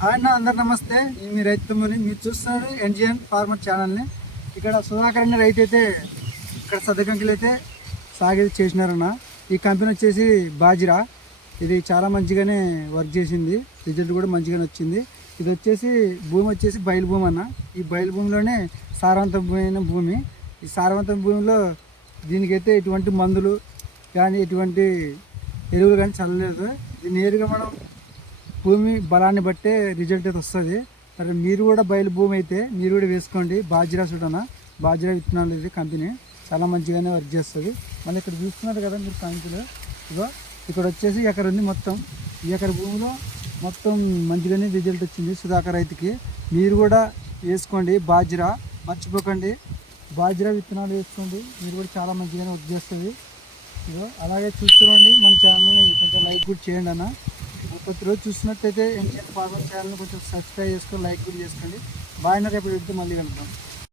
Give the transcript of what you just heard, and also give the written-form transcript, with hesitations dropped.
Hi అన్న, అందరు నమస్తే. మీ రైతు తమ్ముని మీరు చూస్తున్నారు ఎన్జిఎన్ ఫార్మర్ ఛానల్ని. ఇక్కడ సుధాకర్ అనే రైతు అయితే ఇక్కడ సద్దకంకిలు అయితే సాగేది చేసినారన్న. ఈ కంపెనీ వచ్చేసి బాజిరా. ఇది చాలా మంచిగానే వర్క్ చేసింది, రిజల్ట్ కూడా మంచిగానే వచ్చింది. ఇది వచ్చేసి భూమి వచ్చేసి బయలు భూమి అన్న. ఈ బయలు భూమిలోనే సారవంతమైన భూమి. ఈ సారవంతమైన భూమిలో దీనికైతే ఎటువంటి మందులు కానీ ఎటువంటి ఎరువులు కానీ చల్లలేదు. ఇది నేరుగా మనం భూమి బలాన్ని బట్టే రిజల్ట్ అయితే వస్తుంది. మరి మీరు కూడా బయలు భూమి అయితే మీరు కూడా వేసుకోండి. బాజిరా చూడనా, బాజిరా విత్తనాలు ఇది కంపెనీ చాలా మంచిగానే వర్క్ చేస్తుంది. మళ్ళీ ఇక్కడ చూస్తున్నారు కదా మీరు కంపెనీలో, ఇగో ఇక్కడ వచ్చేసి ఎకర ఉంది మొత్తం. ఈ ఎకర భూమిలో మొత్తం మంచిగానే రిజల్ట్ వచ్చింది సుధాకర్ రైతుకి. మీరు కూడా వేసుకోండి బాజిరా, మర్చిపోకండి. బాజిరా విత్తనాలు వేసుకోండి, మీరు కూడా చాలా మంచిగానే వర్క్ చేస్తుంది. ఇదో అలాగే చూస్తున్నాండి. మన ఛానల్ని కొంచెం లైక్ కూడా చేయండి అన్న. ప్రతిరోజు చూసినట్టయితే ఎన్జిఎన్ ఫార్మర్ ఛానల్ని కొంచెం సబ్స్క్రైబ్ చేసుకొని లైక్ కూడా చేసుకోండి. బాగా రేపు వెళ్తే మళ్ళీ కలుద్దాం.